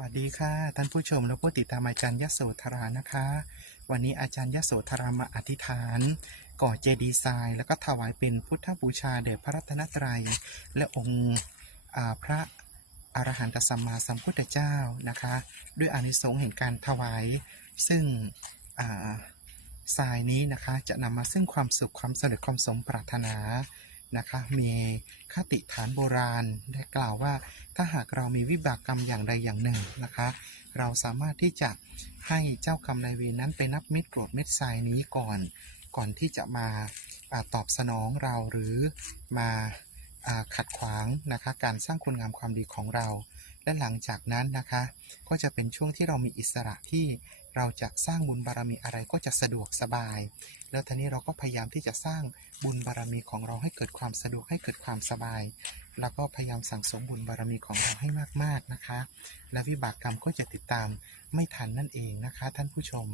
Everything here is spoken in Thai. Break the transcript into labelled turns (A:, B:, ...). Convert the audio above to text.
A: วัสดีค่ะ ท่านผู้ชมและผู้ติดตามอาจารย์ยโสธรานะคะ วันนี้อาจารย์ยโสธรามาอธิษฐาน ก่อเจดีย์ทราย แล้วก็ถวายเป็นพุทธบูชาแด่พระรัตนตรัย และองค์พระอรหันตสัมมาสัมพุทธเจ้านะคะ ด้วยอานิสงส์แห่งการถวาย ซึ่งทรายนี้นะคะจะนำมาซึ่งความสุขความสำเร็จความสมปรารถนา นะคะ มีคติฐานโบราณได้กล่าวว่า ถ้าหากเรามีวิบากกรรมอย่างใดอย่างหนึ่งนะคะ เราสามารถที่จะให้เจ้ากรรมนายเวรนั้นไปนับเม็ดกรดเม็ดทรายนี้ก่อน ก่อนที่จะมาอาตอบสนองเราหรือมาอ่าขัดขวางนะคะการสร้างคุณงามความดีของเรา และหลังจากนั้นนะคะ ก็จะเป็นช่วงที่เรามีอิสระที่ เราจะสร้างบุญบารมีอะไรก็จะสะดวกสบาย แล้วทีนี้เราก็พยายามที่จะสร้างบุญบารมีของเราให้เกิดความสะดวกให้เกิดความสบาย แล้วก็พยายามสั่งสมบุญบารมีของเราให้มากๆนะคะ และวิบากกรรมก็จะติดตามไม่ทันนั่นเองนะคะ ท่านผู้ชม